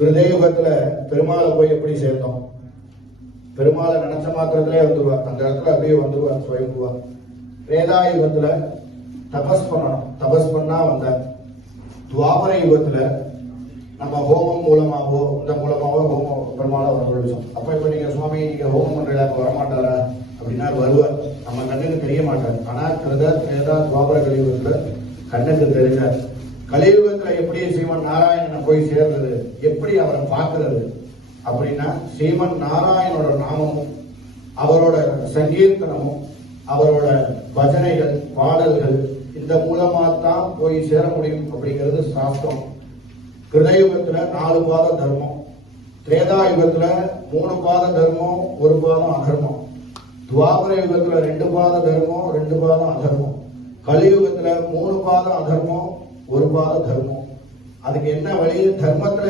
கிருதயுகத்துல பெருமாளை போய் எப்படி சேர்ந்தோம்? பெருமாளை நினைச்ச மாத்திரத்திலே வந்துருவா, அந்த இடத்துல அப்படியே வந்துருவா, சுயம்புவா. திரேதாயுகத்துல தபஸ் பண்ணணும், தபஸ் பண்ணா வந்த. துவாபர யுகத்துல நம்ம ஹோமம் மூலமாவோ இந்த மூலமாவோ ஹோமம் பெருமாளை வரவழைச்சோம். அப்ப இப்ப நீங்க சுவாமி நீங்க ஹோமம் பண்றீங்களா, வரமாட்டாரா அப்படின்னா வருவார், நம்ம கண்ணுக்கு தெரிய மாட்டார். ஆனா கிருத திரேதா துவாபர கலியுகத்துல கண்ணுக்கு தெரிஞ்சார். கலியுகத்துல எப்படி ஸ்ரீமன் நாராயணனை போய் சேர்றது, எப்படி அவரை பார்க்கிறது அப்படின்னா ஸ்ரீமன் நாராயணோட நாமமும் அவரோட சங்கீர்த்தனமும் அவரோட பஜனைகள் பாடல்கள் இந்த மூலமா தான் போய் சேர முடியும் அப்படிங்கிறது சாஸ்திரம். கிருதயுகத்துல 4 பாத தர்மம், திரேதாயுகத்துல 3 பாத தர்மம் 1 பாதம் அதர்மம், துவாபர யுகத்துல 2 பாத தர்மம் 2 பாதம் அதர்மம், கலியுகத்துல 3 பாதம் அதர்மம் 1 பாத தர்மம். அதுக்கு என்ன வழி? தர்மத்துல